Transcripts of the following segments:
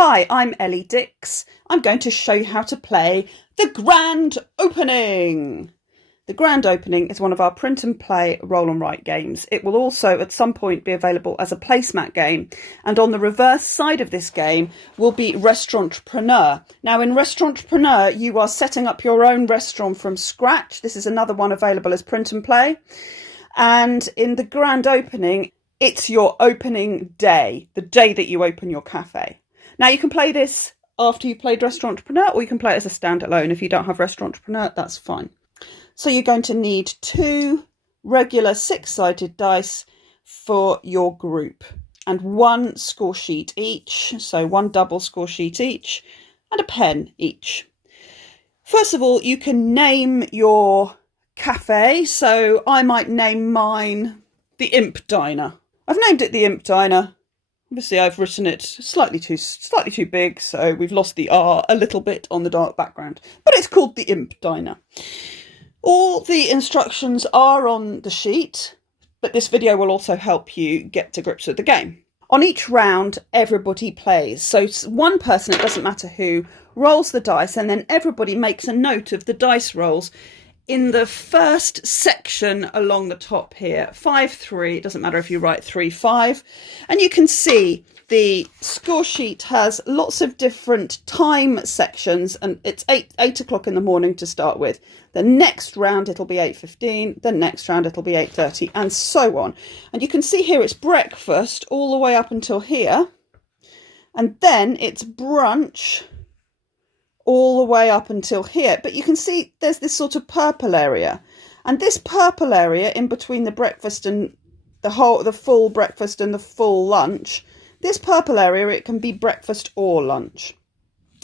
Hi, I'm Ellie Dix. I'm going to show you how to play the Grand Opening. The Grand Opening is one of our print and play roll and write games. It will also at some point be available as a placemat game. And on the reverse side of this game will be Restaurantrepreneur. Now in Restaurantrepreneur, you are setting up your own restaurant from scratch. This is another one available as print and play. And in the Grand Opening, it's your opening day, the day that you open your cafe. Now you can play this after you've played Restaurantrepreneur, or you can play it as a standalone. If you don't have Restaurantrepreneur, that's fine. So you're going to need 2 regular 6-sided dice for your group and 1 score sheet each. So 1 double score sheet each and a pen each. First of all, you can name your cafe. So I might name mine the Imp Diner. I've named it the Imp Diner. Obviously, I've written it slightly too big, so we've lost the R a little bit on the dark background. But it's called the Imp Diner. All the instructions are on the sheet, but this video will also help you get to grips with the game. On each round, everybody plays. So one person, it doesn't matter who, rolls the dice, and then everybody makes a note of the dice rolls in the first section along the top here. 5-3, it doesn't matter if you write 3-5. And you can see the score sheet has lots of different time sections, and it's 8 o'clock in the morning to start with. The next round it'll be 8:15, the next round it'll be 8:30, and so on. And you can see here it's breakfast all the way up until here, and then it's brunch all the way up until here. But you can see there's this sort of purple area, and this purple area in between the breakfast and the full breakfast and the full lunch, this purple area, it can be breakfast or lunch.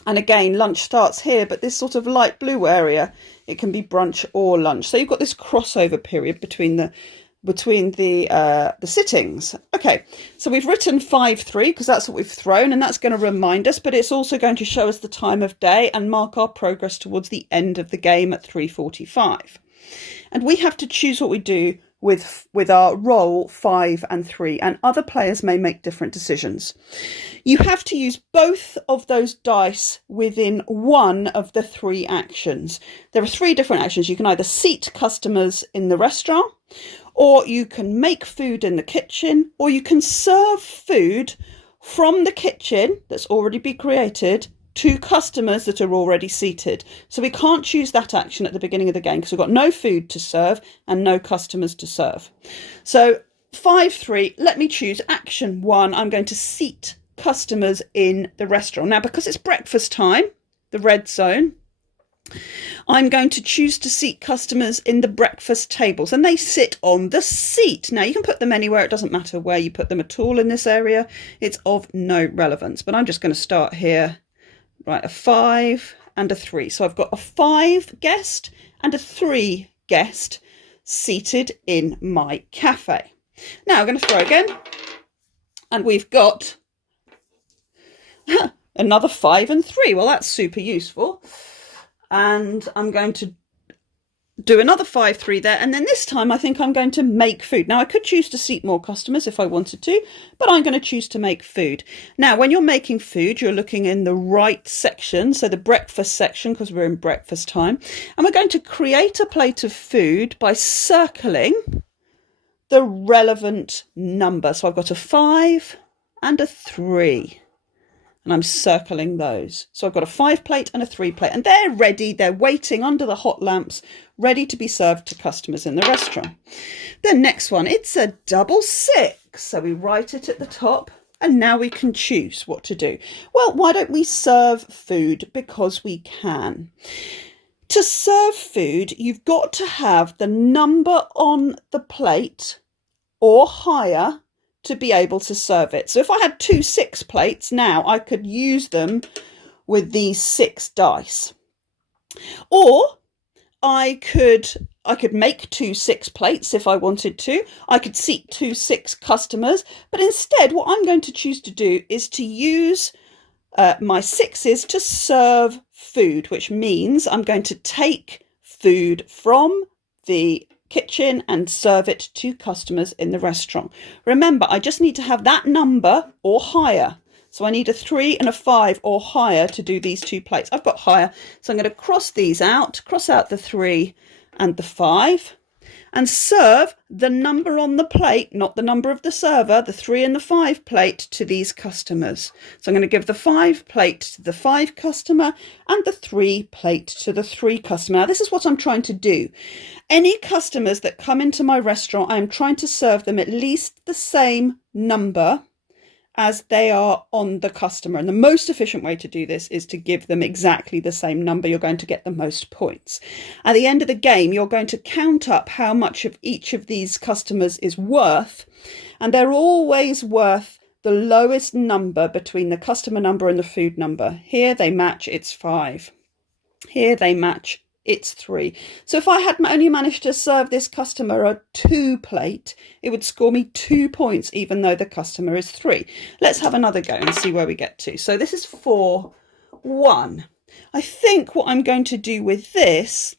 And again, lunch starts here, but this sort of light blue area, it can be brunch or lunch. So you've got this crossover period between the sittings. Okay, so we've written 5-3 because that's what we've thrown, and that's going to remind us, but it's also going to show us the time of day and mark our progress towards the end of the game at 3:45. And we have to choose what we do with our roll 5 and 3, and other players may make different decisions. You have to use both of those dice within one of the 3 actions. There are 3 different actions. You can either seat customers in the restaurant, or you can make food in the kitchen, or you can serve food from the kitchen that's already been created to customers that are already seated. So we can't choose that action at the beginning of the game because we've got no food to serve and no customers to serve. So 5-3, let me choose action 1. I'm going to seat customers in the restaurant. Now, because it's breakfast time, the red zone, I'm going to choose to seat customers in the breakfast tables, and they sit on the seat. Now, you can put them anywhere. It doesn't matter where you put them at all in this area. It's of no relevance, but I'm just going to start here. Right, a 5 and a 3. So I've got a 5 guest and a 3 guest seated in my cafe. Now I'm going to throw again, and we've got another 5 and 3. Well, that's super useful. And I'm going to do another 5-3 there, and then this time I think I'm going to make food. Now I could choose to seat more customers if I wanted to, but I'm going to choose to make food. Now when you're making food, you're looking in the right section, so the breakfast section, because we're in breakfast time, and we're going to create a plate of food by circling the relevant number. So I've got a 5 and a 3. And I'm circling those. So I've got a 5 plate and a 3 plate, and they're ready. They're waiting under the hot lamps, ready to be served to customers in the restaurant. The next one, it's a double 6. So we write it at the top, and now we can choose what to do. Well, why don't we serve food? Because we can. To serve food, you've got to have the number on the plate or higher to be able to serve it. So if I had 2 6 plates now, I could use them with these 6 dice. Or I could make 2 6 plates if I wanted to. I could seat 2 6 customers, but instead what I'm going to choose to do is to use my 6s to serve food, which means I'm going to take food from the kitchen and serve it to customers in the restaurant. Remember, I just need to have that number or higher. So I need a 3 and a 5 or higher to do these 2 plates. I've got higher, so I'm going to cross these out, cross out the 3 and the 5, and serve the number on the plate, not the number of the server, the 3 and the 5 plate, to these customers. So I'm going to give the 5 plate to the 5 customer and the 3 plate to the 3 customer. Now, this is what I'm trying to do. Any customers that come into my restaurant, I'm trying to serve them at least the same number as they are on the customer. And the most efficient way to do this is to give them exactly the same number. You're going to get the most points. At the end of the game, you're going to count up how much of each of these customers is worth. And they're always worth the lowest number between the customer number and the food number. Here they match, it's 5. Here they match, it's 3. So if I had only managed to serve this customer a 2 plate, it would score me 2 points, even though the customer is 3. Let's have another go and see where we get to. So this is 4-1. I think what I'm going to do with this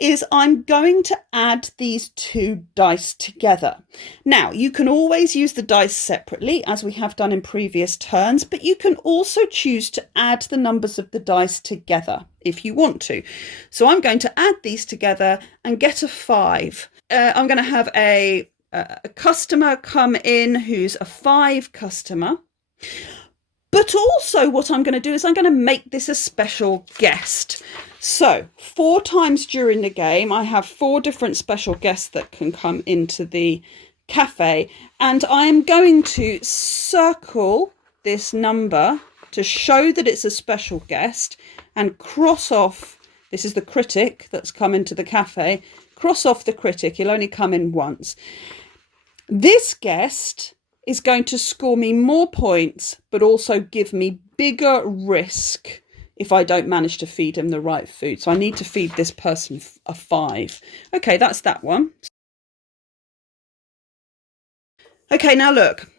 is I'm going to add these 2 dice together. Now, you can always use the dice separately, as we have done in previous turns, but you can also choose to add the numbers of the dice together if you want to. So I'm going to add these together and get a 5. I'm going to have a customer come in who's a 5 customer. But also what I'm going to do is I'm going to make this a special guest. So 4 times during the game, I have 4 different special guests that can come into the cafe. And I'm going to circle this number to show that it's a special guest and cross off, this is the critic that's come into the cafe, cross off the critic, he'll only come in once. This guest is going to score me more points, but also give me bigger risk if I don't manage to feed him the right food. So I need to feed this person a 5. Okay, that's that one. Okay, now look,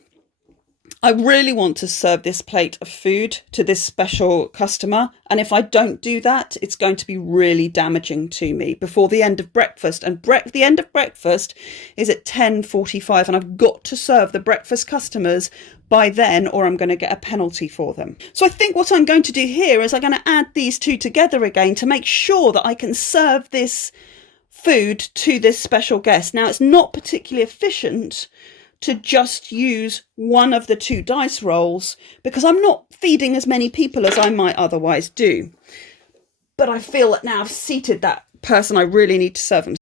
I really want to serve this plate of food to this special customer. And if I don't do that, it's going to be really damaging to me before the end of breakfast. And the end of breakfast is at 10:45, and I've got to serve the breakfast customers by then, or I'm going to get a penalty for them. So I think what I'm going to do here is I'm going to add these 2 together again to make sure that I can serve this food to this special guest. Now, it's not particularly efficient to just use one of the 2 dice rolls because I'm not feeding as many people as I might otherwise do. But I feel that now I've seated that person, I really need to serve them.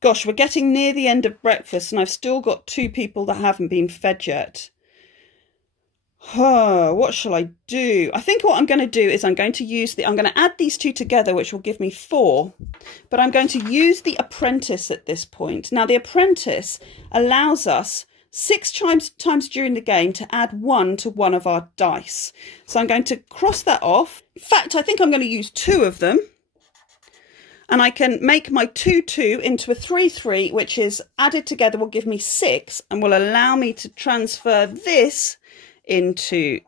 Gosh, we're getting near the end of breakfast and I've still got 2 people that haven't been fed yet. What shall I do? I think what I'm going to do is I'm going to add these 2 together, which will give me 4, but I'm going to use the apprentice at this point. Now, the apprentice allows us 6 times during the game to add 1 to one of our dice. So I'm going to cross that off. In fact, I think I'm going to use 2 of them. And I can make my 2-2 into a 3-3, which is added together will give me 6 and will allow me to transfer this into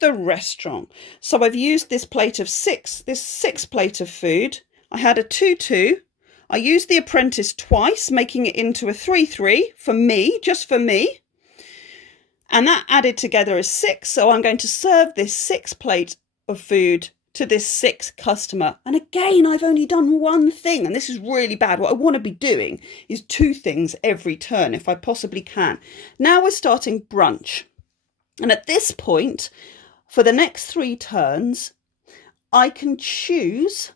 the restaurant. So I've used this plate of 6, this 6 plate of food. I had a 2-2. I used the apprentice twice, making it into a 3-3 for me, just for me. And that added together is 6. So I'm going to serve this 6 plate of food to this 6 customer. And again, I've only done 1 thing, and this is really bad. What I want to be doing is 2 things every turn if I possibly can. Now we're starting brunch. And at this point, for the next 3 turns, I can choose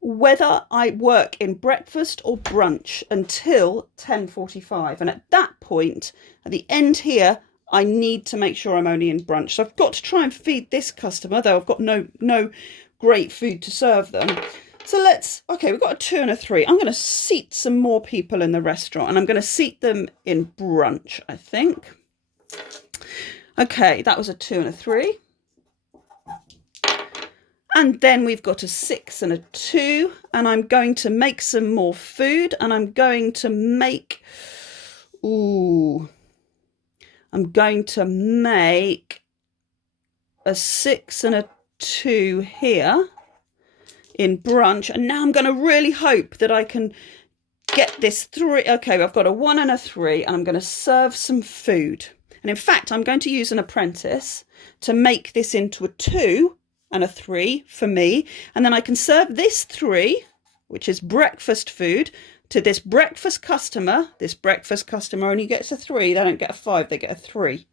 whether I work in breakfast or brunch until 10:45. And at that point, at the end here, I need to make sure I'm only in brunch. So I've got to try and feed this customer, though I've got no great food to serve them. So okay, we've got a 2 and a 3. I'm going to seat some more people in the restaurant, and I'm going to seat them in brunch, I think. Okay, that was a 2 and a 3. And then we've got a 6 and a 2. And I'm going to make some more food. And I'm going to make... I'm going to make a 6 and a 2 here in brunch. And now I'm going to really hope that I can get this 3. Okay, I've got a 1 and a 3. And I'm going to serve some food. And in fact, I'm going to use an apprentice to make this into a 2 and a 3 for me. And then I can serve this 3, which is breakfast food, to this breakfast customer. This breakfast customer only gets a 3. They don't get a 5, they get a 3.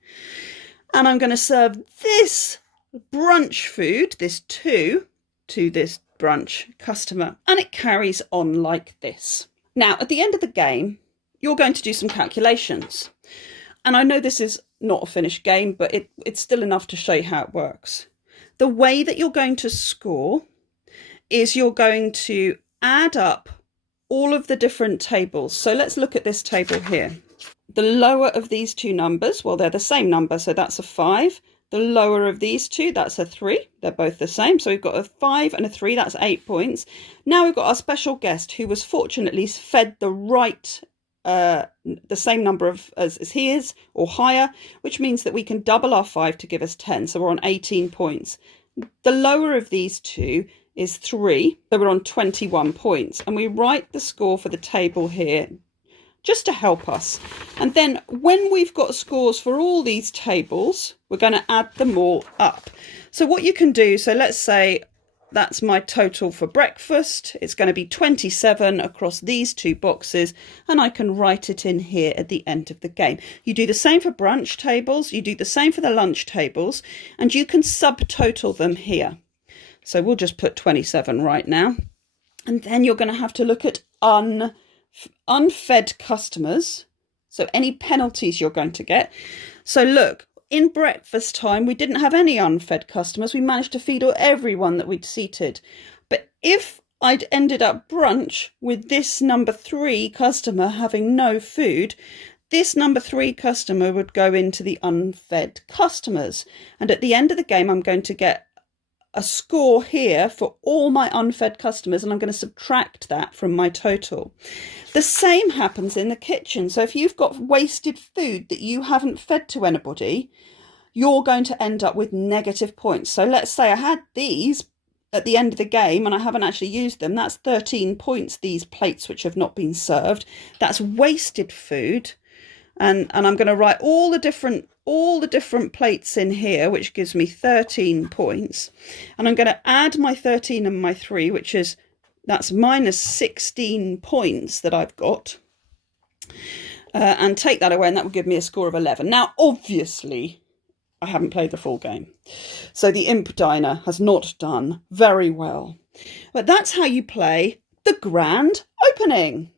And I'm going to serve this brunch food, this 2, to this brunch customer. And it carries on like this. Now, at the end of the game, you're going to do some calculations. And I know this is not a finished game, but it's still enough to show you how it works. The way that you're going to score is you're going to add up all of the different tables. So let's look at this table here. The lower of these two numbers, well, they're the same number, so that's a 5. The lower of these two, that's a 3. They're both the same. So we've got a 5 and a 3, that's 8 points. Now we've got our special guest who was fortunately fed the same number as he is, or higher, which means that we can double our 5 to give us 10. So we're on 18 points. The lower of these two is 3, so we're on 21 points. And we write the score for the table here just to help us. And then when we've got scores for all these tables, we're going to add them all up. So what you can do, so let's say that's my total for breakfast. It's going to be 27 across these two boxes, and I can write it in here at the end of the game. You do the same for brunch tables, you do the same for the lunch tables, and you can subtotal them here. So we'll just put 27 right now. And then you're going to have to look at unfed customers. So any penalties you're going to get. So look, in breakfast time, we didn't have any unfed customers. We managed to feed everyone that we'd seated. But if I'd ended up brunch with this number 3 customer having no food, this number 3 customer would go into the unfed customers. And at the end of the game, I'm going to get a score here for all my unfed customers, and I'm going to subtract that from my total. The same happens in the kitchen. So if you've got wasted food that you haven't fed to anybody, you're going to end up with negative points. So let's say I had these at the end of the game and I haven't actually used them. That's 13 points, these plates which have not been served. That's wasted food. And I'm going to write all the different plates in here, which gives me 13 points. And I'm going to add my 13 and my 3, that's minus 16 points that I've got. And take that away, and that will give me a score of 11. Now, obviously, I haven't played the full game. So the Imp Diner has not done very well. But that's how you play the grand opening.